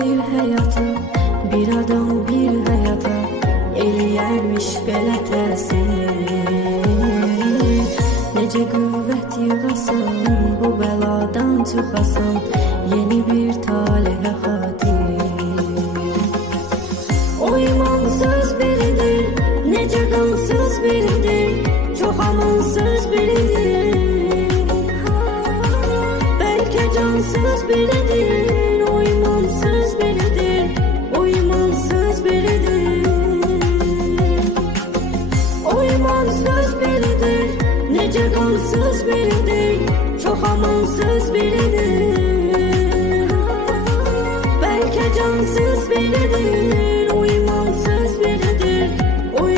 bir həyata, bir adam bir həyata eləyərmiş belə təsir. Necə qüvvət yığasan, bu bəladan çıxasan, yeni bir talihə xatir. O imansız biridir, necə qansız biridir, çox amansız biridir. Bəlkə cansız biridir, o imansız biridir, o imansız biridir. O imansız biridir, necə qansız biridir, çox amansız biridir. Bəlkə cansız biridir.